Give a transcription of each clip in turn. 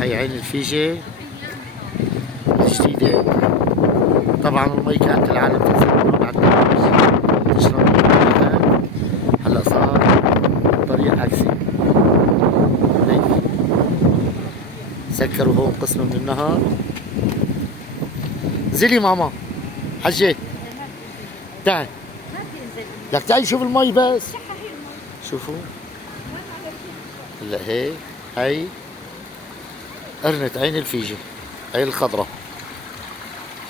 هي عين الفيجة الجديدة. طبعا المي كانت العالم تنزل من هون على الدرج تشرب منها، هلا صار طريق عكسي هيك. سكروا هون قسم من النهر. انزلي ماما حجة تعي، لك تعي شوف المي بس. شوفوا هلا هي قرنة عين الفيجة، هي الخضرة.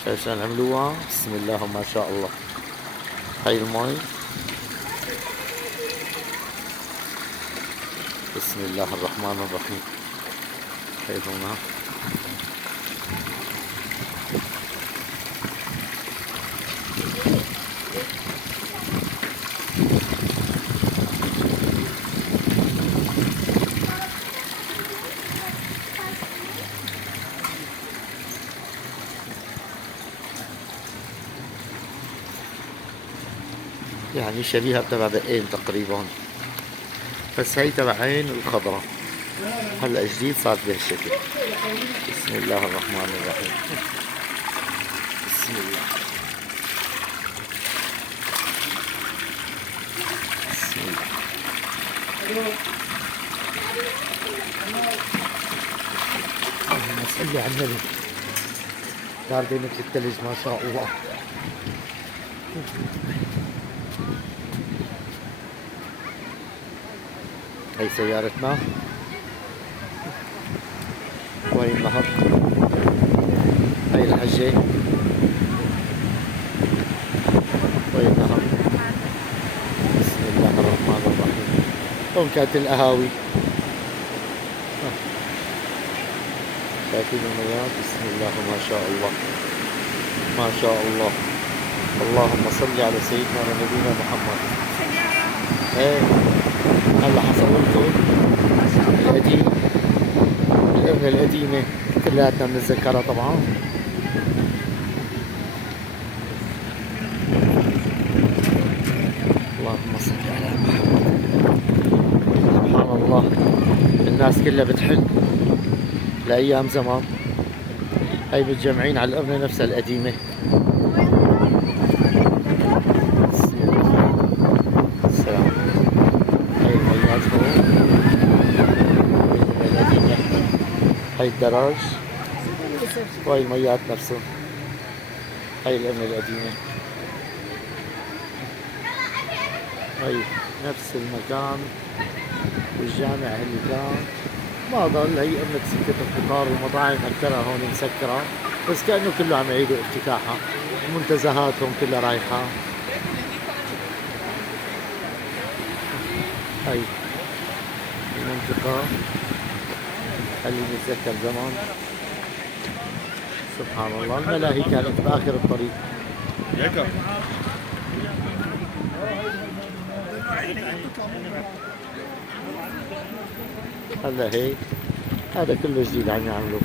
شايف شلون عملوها؟ بسم الله ما شاء الله. هاي المي، بسم الله الرحمن الرحيم. شايفونها؟ يعني شبيهة بتبع دقين تقريبا، بس هي تبع عين الخضرة. هلا جديد صارت بهالشكل. بسم الله الرحمن الرحيم. بسم الله. بسم الله. اللهم صل على النبي. باردة مثل الثلج ما شاء الله. هي سيارتنا، وهي النهر، هي الحجة، وهي النهر. بسم الله الرحمن الرحيم. هون كانت القهاوي، شايفين المياه. بسم الله ما شاء الله ما شاء الله. اللهم صل على سيدنا ونبينا محمد. ايه هلا حصور لكم القديم، الابنة القديمة كلياتنا بنتذكرها طبعا. اللهم صل على محمد. سبحان الله، الناس كلها بتحن لأيام زمان. هي متجمعين على القرنة نفسها القديمة. السلام. هي الميات هون، هي القديمة، هي الدراج، وهي الميات نفسهم. هي القرنة القديمة. هي نفس المكان والجامع اللي كان ما ضل. هي قمة سكة القطار والمطاعم أكثرها هون مسكرة، بس كأنه كله عم يعيدوا افتتاحها، ومنتزهاتهم كلها رايحة. هي المنطقة اللي نتذكر زمان. سبحان الله، الملاهي كانت بآخر الطريق. هلا هي هذا كله جديد عم يعملوه.